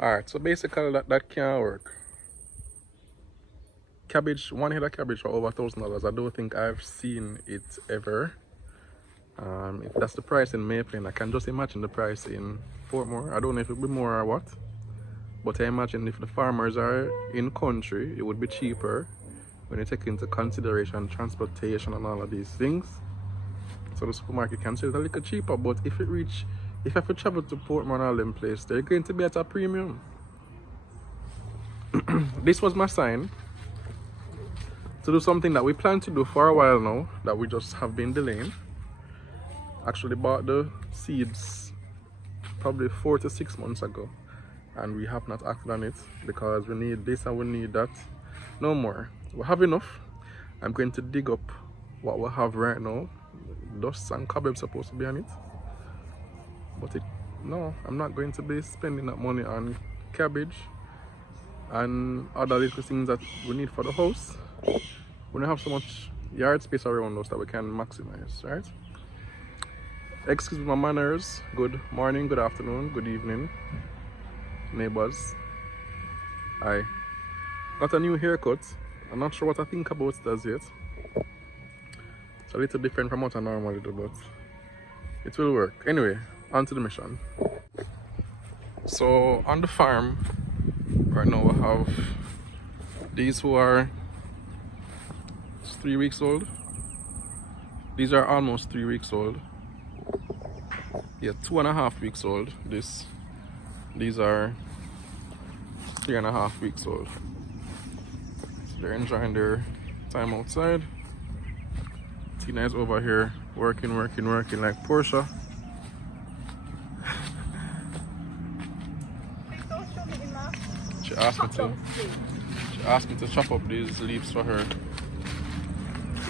Alright, so basically that can't work. Cabbage, one head of cabbage for over $1,000. I don't think I've seen it ever. If that's the price in Mayplain, I can just imagine the price in Portmore. I don't know if it'll be more or what, but I imagine if the farmers are in country, it would be cheaper when you take into consideration transportation and all of these things. So the supermarket can sell it a little cheaper, but if I have to travel to Portmore and all them places, they're going to be at a premium. This was my sign to do something that we plan to do for a while now, that we just have been delaying. Actually bought the seeds probably 4 to 6 months ago, and we have not acted on it because we need this and we need that. No more. We have enough. I'm going to dig up what we have right now. Dust and cobwebs supposed to be on it, but no, I'm not going to be spending that money on cabbage and other little things that we need for the house. We don't have so much yard space around us that we can maximize, right? Excuse my manners. Good morning, good afternoon, good evening, neighbors. I got a new haircut. I'm not sure what I think about it as yet. It's a little different from what I normally do, but it will work. Anyway, on to the mission. So on the farm right now we have these who are 3 weeks old. These are almost 3 weeks old. Yeah, 2.5 weeks old. These are 3.5 weeks old. So they're enjoying their time outside. Tina is over here working like Portia. She asked me to chop up these leaves for her.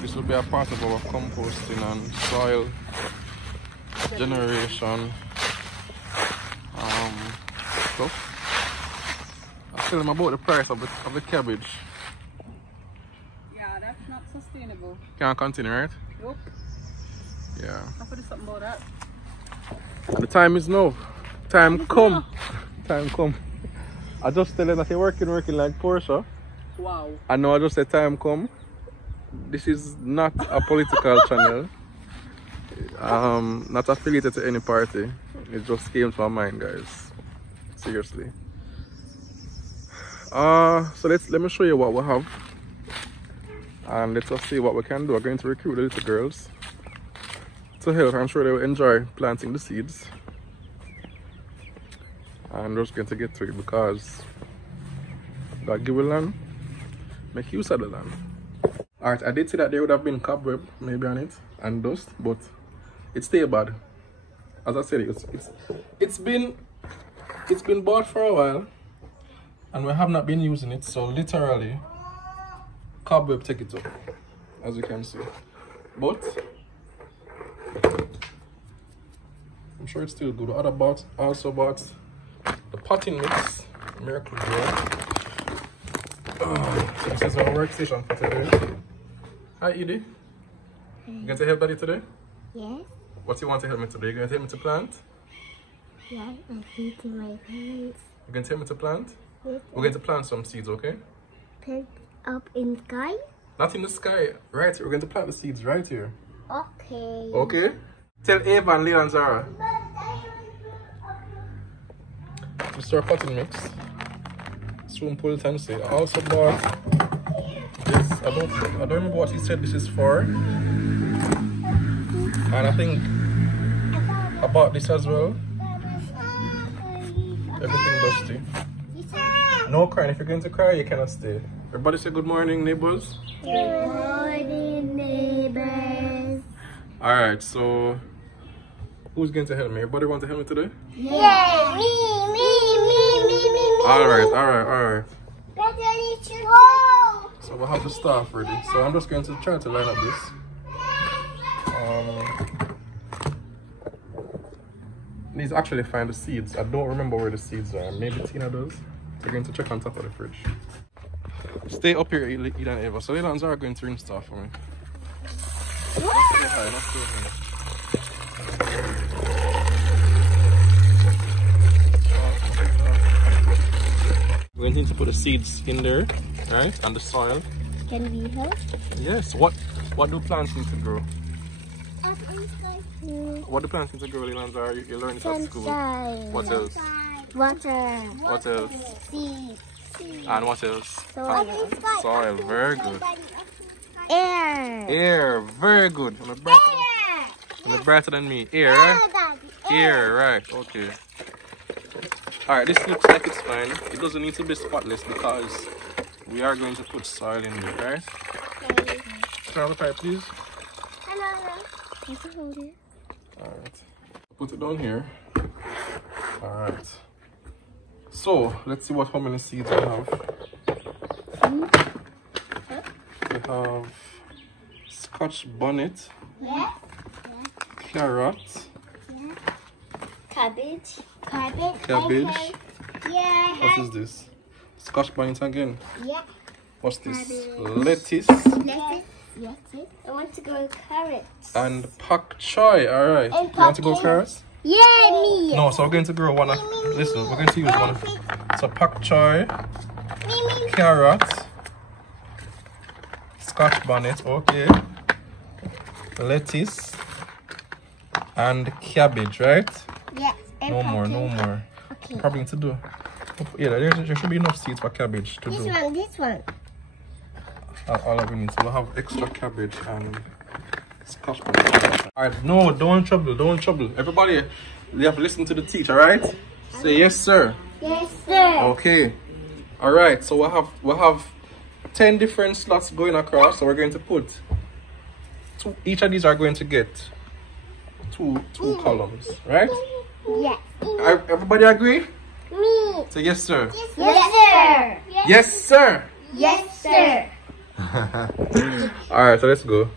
This will be a part of our composting and soil generation stuff. I tell them about the price of the cabbage. Yeah, that's not sustainable. Can't continue, right? Nope. Yeah. I have to do something about that. The time is now. Time come. Time come. I just tell them that they're working like Portia. Wow. I know I just said time come. This is not a political channel. Not affiliated to any party. It just came to my mind, guys. Seriously. So let me show you what we have, and let us see what we can do. We're going to recruit the little girls to help. I'm sure they will enjoy planting the seeds, and we're just going to get to it because God give a land, make use of the land. Alright, I did see that there would have been cobweb maybe on it and dust, but it's still bad. As I said, it's been bought for a while and we have not been using it, so literally cobweb take it up, as you can see. But I'm sure it's still good. Also bought the potting mix, Miracle Grow. So this is our workstation for today. Hi Edie. You going to help Daddy today? Yes. What do you want to help me today? You going to help me to plant? Yeah, I'm feeding my plants. You going to help me to plant? Yes. We're going to plant some seeds, okay? Plant up in the sky? Not in the sky, right here. We're going to plant the seeds right here. Okay. Okay? Tell Ava and Leila and Zahra. Just our potting mix. Spoon pull utensil. I also bought this. I don't remember what he said this is for. And I think I bought this as well. Everything dusty. No crying. If you're going to cry, you cannot stay. Everybody say good morning, neighbors. Good morning, neighbors. Alright, so who's going to help me? Everybody want to help me today? Yeah, me. Alright. So we'll have the staff ready. So I'm just going to try to line up this. Need to actually find the seeds. I don't remember where the seeds are. Maybe Tina does. We're going to check on top of the fridge. Stay up here, Ida and Eva. So Leila and Zahra are going to rinse stuff for me. put the seeds in there, right? And the soil. Can we help? Yes. What do plants need to grow? What do plants need to grow, Leila and Zahra? You learn it at school. Sunshine. What else? Water. What else? Seeds. And what else? Soil. Soil. Very good. Air. Air. Very good. You're brighter than me. Air, right? Air, right. Okay. Alright, this looks like it's fine. It doesn't need to be spotless because we are going to put soil in there, right? Turn on the pipe, please. Alright. Put it down here. Alright. So, let's see how many seeds we have. We have Scotch bonnet. Yeah. Carrot. Yeah. Cabbage. Yeah. What is this? Scotch bonnet again. Yeah. What's this? Lettuce. Lettuce. Yes. I want to go carrots. And pak choy. Alright. And You want to go carrots? Yeah, me. No, so we're going to grow one. Listen, we're going to use one. So pak choy, carrot, Scotch bonnet, okay. Lettuce and cabbage, right? Yes. No more. Okay. Probably need to do. Yeah, there should be enough seeds for cabbage to do. This one. All that we need. So we'll have extra cabbage and Scotch bonnet. Alright, no, don't trouble. Everybody, you have to listen to the teacher, right? Say yes, sir. Yes, sir. Okay. Alright, so we'll have 10 different slots going across. So we're going to put each of these are going to get two columns, right? Yes. Everybody agree? Me. Say yes, sir. Yes, sir. Yes, sir. Yes, sir. Alright, so let's go.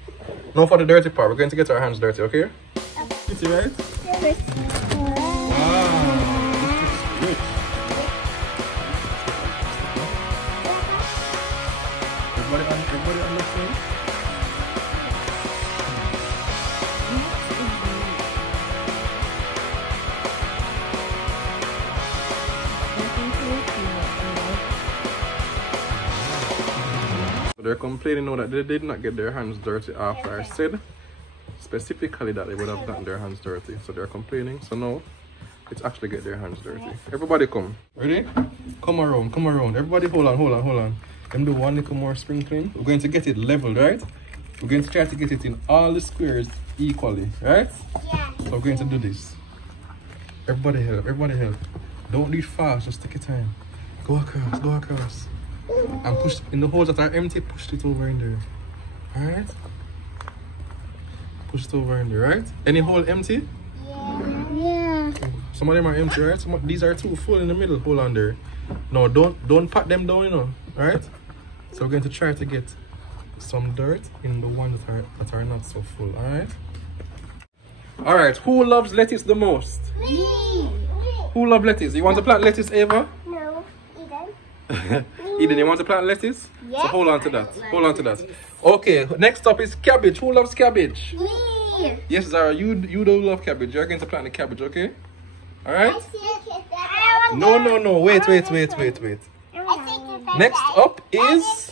No, for the dirty part, we're going to get our hands dirty, okay? Pretty, right? Everybody understand? They're complaining now that they did not get their hands dirty after I said specifically that they would have gotten their hands dirty. So they're complaining. So now it's actually get their hands dirty. Everybody come. Ready? Come around. Everybody hold on. Let me do one little more sprinkling. We're going to get it leveled, right? We're going to try to get it in all the squares equally, right? Yeah. So we're going to do this. Everybody help. Don't do it fast, just take your time. Go across. And push in the holes that are empty, push it over in there. Alright? Push it over in there, right? Any hole empty? Yeah. Some of them are empty, right? These are two full in the middle. Hold on there. No, don't pat them down, you know. Alright? So we're going to try to get some dirt in the ones that are not so full, alright? Alright, who loves lettuce the most? Me. Who loves lettuce? You want to plant lettuce, Ava? No. Eden. Eden, you want to plant lettuce? Yes. So hold on to that. Okay, next up is cabbage. Who loves cabbage? Me. Yes, Zahra, you don't love cabbage. You're going to plant the cabbage, okay? Alright? No. Wait. Next up is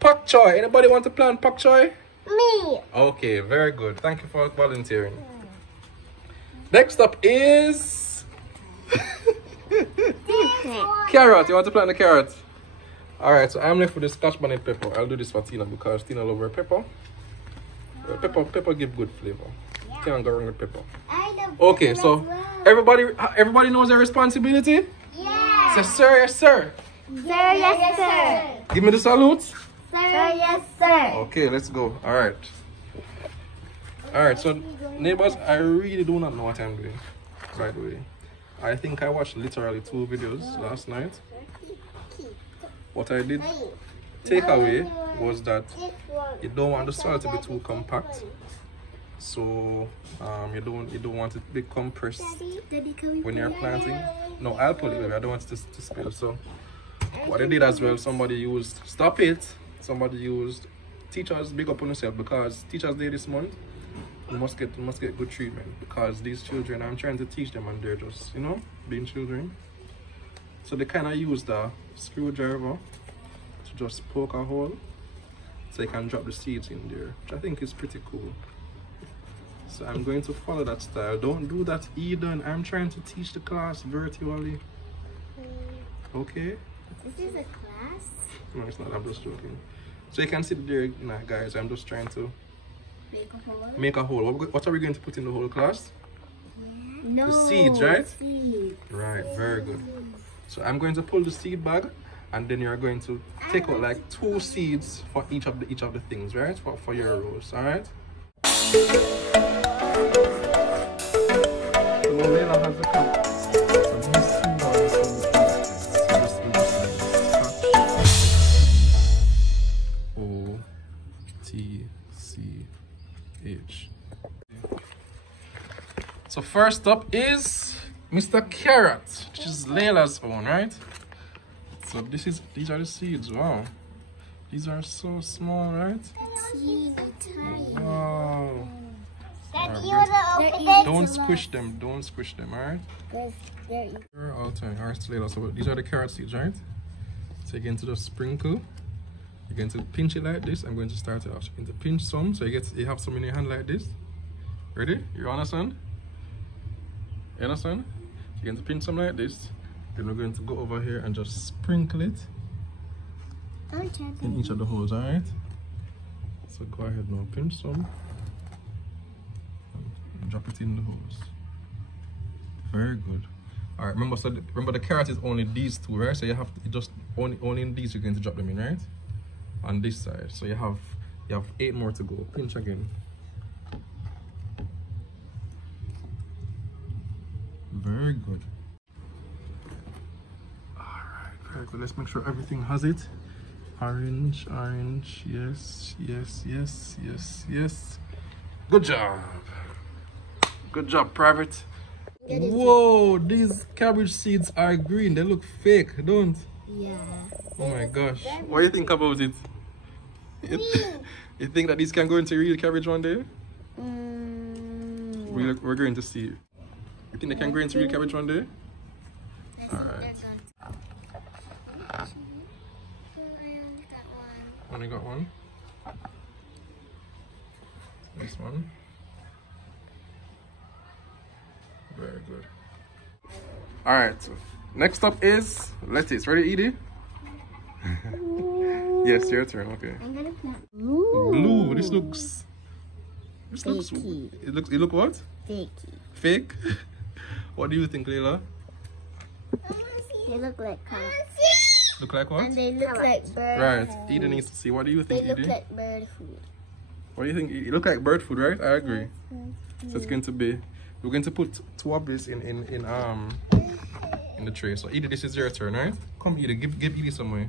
pak choy. Anybody want to plant pak choy? Me. Okay, very good. Thank you for volunteering. Next up is carrot. You want to plant the carrot? Alright, so I'm left with the Scotch bonnet pepper. I'll do this for Tina because Tina loves her pepper. Pepper give good flavor. Can't go wrong with pepper. Okay, so everybody knows their responsibility? Yeah. Say sir, yes sir. Sir, yes, sir. Give me the salute. Sir, yes, sir. Okay, let's go. Alright, so neighbors, I really do not know what I'm doing, by the way. I think I watched literally 2 videos last night. What I did take away was that you don't want the soil to be too compact. So you don't want it to be compressed when you're planting. No, I'll pull it, baby. I don't want it to spill. So what I did as well, somebody used teachers, big up on yourself, because Teachers Day this month, you must get good treatment, because these children, I'm trying to teach them and they're just, being children. So they kind of use the screwdriver to just poke a hole so you can drop the seeds in there, which I think is pretty cool. So I'm going to follow that style. Don't do that, Eden. I'm trying to teach the class virtually. Okay? This is a class? No, it's not. I'm just joking. So you can see there, guys. I'm just trying to make a hole. What are we going to put in the hole, class? No, the seeds, right? Seeds. Right, very good. So I'm going to pull the seed bag, and then you're going to take out like 2 seeds for each of the things, right? For your rows, all right? Leila has the cup. O-T-C-H. So first up is Mr. Carrot, which is Leila's own, right? So these are the seeds. Wow, these are so small, right? Wow. Right, don't squish them. Don't squish them. All right. Alright, Leila. So these are the carrot seeds, right? So you're going to just sprinkle. You're going to pinch it like this. I'm going to start it off. You're going to pinch some, so you have some in your hand like this. Ready? You understand? You understand? You're going to pinch some like this. Then we're going to go over here and just sprinkle it in each of the holes, alright? So go ahead now, pinch some and drop it in the holes. Very good. Alright, remember the carrot is only these 2, right? So you have to just only in these you're going to drop them in, right? On this side. So you have 8 more to go. Pinch again. Very good. Alright, very good. Let's make sure everything has it. Orange, orange, yes, yes, yes, yes, yes. Good job. Good job, Private. Whoa, these cabbage seeds are green. They look fake, don't? Yeah. Oh my gosh. What do you think about it? You think that these can go into real cabbage one day? We're going to see. You think they can grow into real cabbage one day? Alright. Only got one. This one. Very good. Alright, so next up is lettuce. Ready, Edie? Yes, your turn. Okay. I'm gonna plant blue. This looks. Fakey. It look what? Fakey. Fake? What do you think, Leila? They look like colors. Look like what? And they look like bird Right. food. Eden needs to see. What do you think, They look Eden? like bird food. What do you think? It look like bird food, right? I agree. So it's going to be. We're going to put 2 of this in the tray. So Edie, this is your turn, right? Come, Edie, give Edie some way.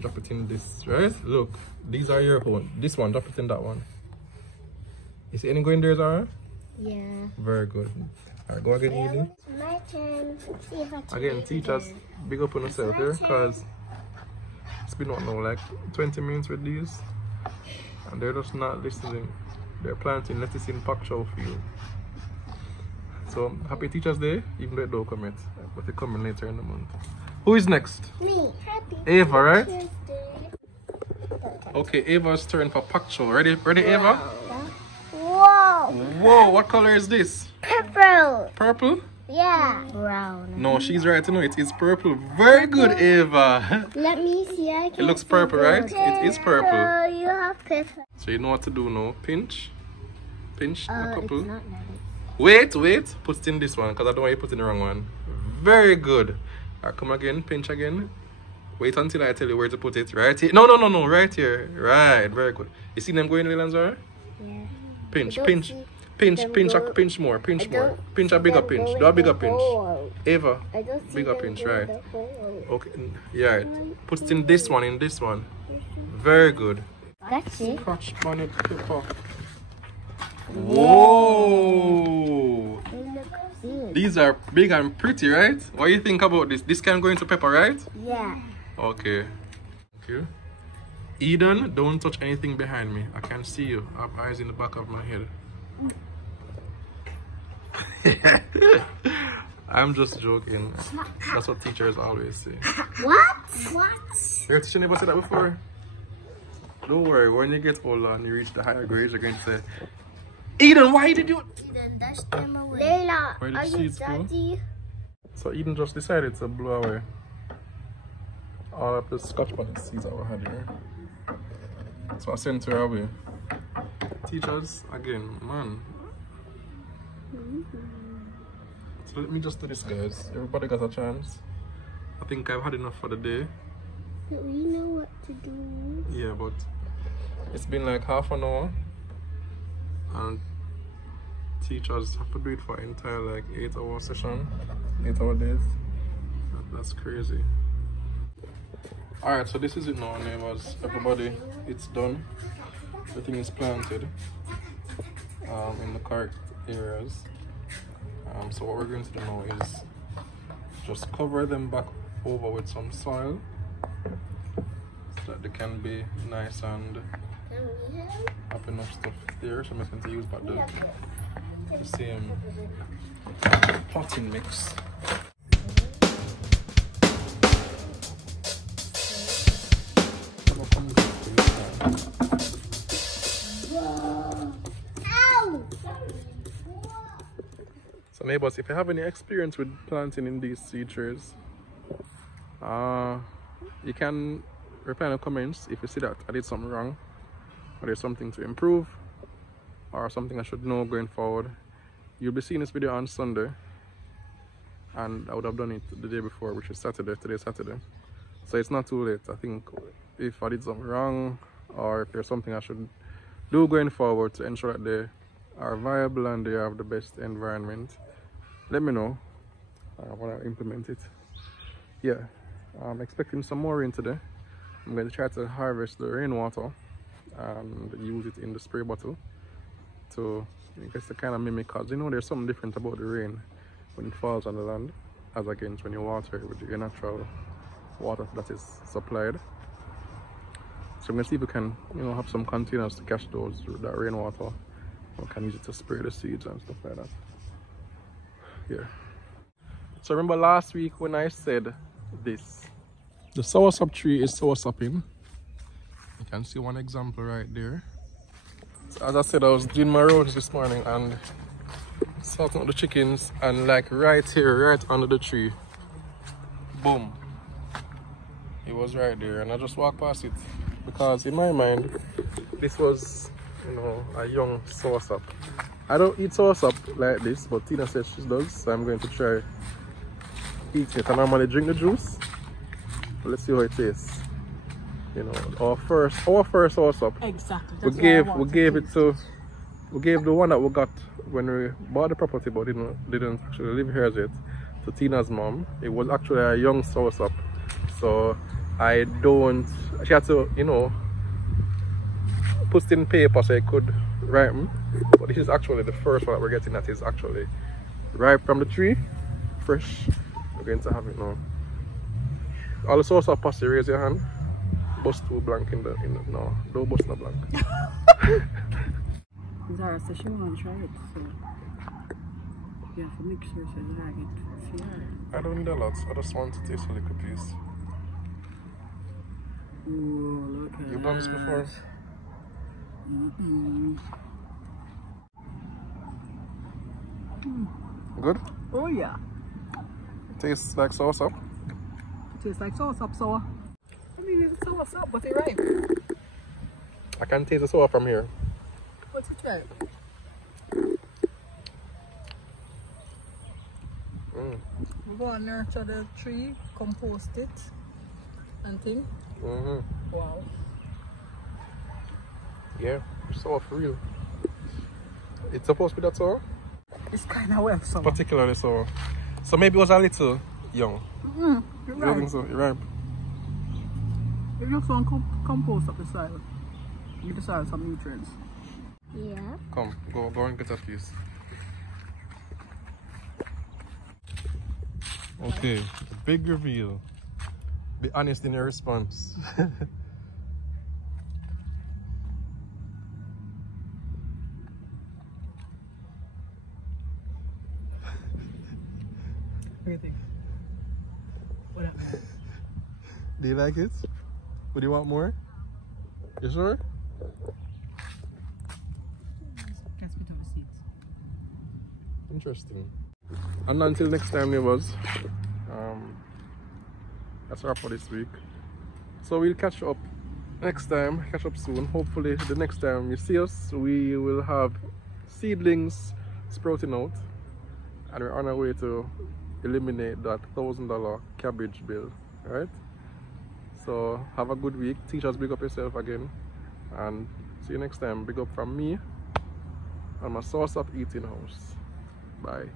Drop it in this, right? Look, these are your own. This one, drop it in that one. You see any going there, Zahra? Yeah. Very good. Alright, go again, Edie. It's my turn. See if I can Again, teachers, big up on yourself here, because it's been, what now, like 20 minutes with these, and they're just not listening. They're planting lettuce in Pak Chow field. So, happy Teachers Day, even though they don't come yet, but they're coming later in the month. Who is next? Me. Happy Ava, right? Teachers Day. Okay, Ava's turn for Pak Chow. Ready, Ava? Whoa. Whoa, what color is this? Purple. Purple? Yeah. Brown. No, she's right. No, it is purple. Very good, Ava. Let me see. I can It looks purple, right? It is purple. So you have purple. So you know what to do now. Pinch a couple. It's not nice. Wait. Put it in this one because I don't want you to put in the wrong one. Very good. Alright, come again. Pinch again. Wait until I tell you where to put it. Right here. No. Right here. Right. Very good. You see them going, Leila and Zahra? Yeah. Pinch more. them Pinch more. Pinch a bigger pinch. Do a bigger pinch. Ava, bigger pinch, right? Okay. Yeah. Put it in this one. Very good. That's it. Scratch bonnet paper. Whoa! These are big and pretty, right? What do you think about this? This can go into pepper, right? Yeah. Okay. Thank you. Eden, don't touch anything behind me. I can see you. I have eyes in the back of my head. I'm just joking. That's what teachers always say. What? What? Your teacher never said that before? Don't worry, when you get older and you reach the higher grades, you're going to say, Eden, why did you? Eden, dash them away. Leila, Why did are you seeds blow? daddy? So Eden just decided to blow away all of the scotch bonnet seeds that we had here. So I sent her away. Teachers, again, man. So let me just do this, guys. Everybody got a chance. I think I've had enough for the day. But we know what to do. Yeah, but it's been like half an hour. And teachers have to do it for an entire like 8-hour session, 8-hour days. That's crazy. Alright, so this is it now, neighbors. Everybody, it's done. Everything is planted in the correct areas. So what we're going to do now is just cover them back over with some soil so that they can be nice and have enough stuff there. So I'm just going to use about the same potting mix. So neighbors, if you have any experience with planting in these seed trays, you can reply in the comments if you see that I did something wrong, or there's something to improve, or something I should know going forward. You'll be seeing this video on Sunday, and I would have done it the day before, which is Saturday. Today's Saturday, so it's not too late. I think if I did something wrong, or if there's something I should do going forward to ensure that they are viable and they have the best environment, let me know. I want to implement it. Yeah, I'm expecting some more rain today. I'm going to try to harvest the rainwater and use it in the spray bottle to, I guess, to kind of mimic, because you know there's something different about the rain when it falls on the land as against when you water it with your natural water that is supplied. So I'm going to see if we can, you know, have some containers to catch that rainwater. We can use it to spray the seeds and stuff like that. Yeah. So remember last week when I said this, the soursop tree is soursopping. You can see one example right there. So as I said, I was doing my rounds this morning and sorting out the chickens, and like right here, right under the tree, boom, it was right there, and I just walked past it because in my mind this was, you know, a young soursop. I don't eat soursop like this, but Tina says she does, so I'm going to try eating it. I normally drink the juice, but let's see how it tastes. You know, our first soursop. Exactly. We gave the one that we got when we bought the property, but didn't actually live here as yet, to Tina's mom. It was actually a young soursop, so she had to, you know, put it in paper so it could ripen. But this is actually the first one that we're getting that is actually ripe from the tree, fresh. We're going to have it now. All the soursop posse, raise your hand. Bust two blank in the no, don't bust no blank. Zahra said she won't try it, so you have to make sure so Zahra get fear. I don't need a lot, I just want to taste a little piece. Ooh, look at You've done this before? Good? Oh yeah. Tastes like soursop? Tastes like soursop sour. I mean, it's soursop, but it's ripe. I can taste the sour from here. What's it right? We go and nurture the tree, compost it, and thing. Wow. Yeah, sour for real. It's supposed to be that sour? It's kind of well sour. Particularly sour. So maybe it was a little young. You're You right. think so? You're right. If you also compost up the soil, give the soil some nutrients. Yeah. Come, go and get a piece. Okay, big reveal. Be honest in your response. What do you think? What happened? Do you like it? Would you want more? You sure? Can't spit out the seeds. Interesting. And until next time, neighbors, that's a wrap for this week. So we'll catch up next time, catch up soon. Hopefully the next time you see us, we will have seedlings sprouting out, and we're on our way to eliminate that $1,000 cabbage bill. Alright? So have a good week. Teachers, big up yourself again, and see you next time. Big up from me and my Sauce of Eating house. Bye.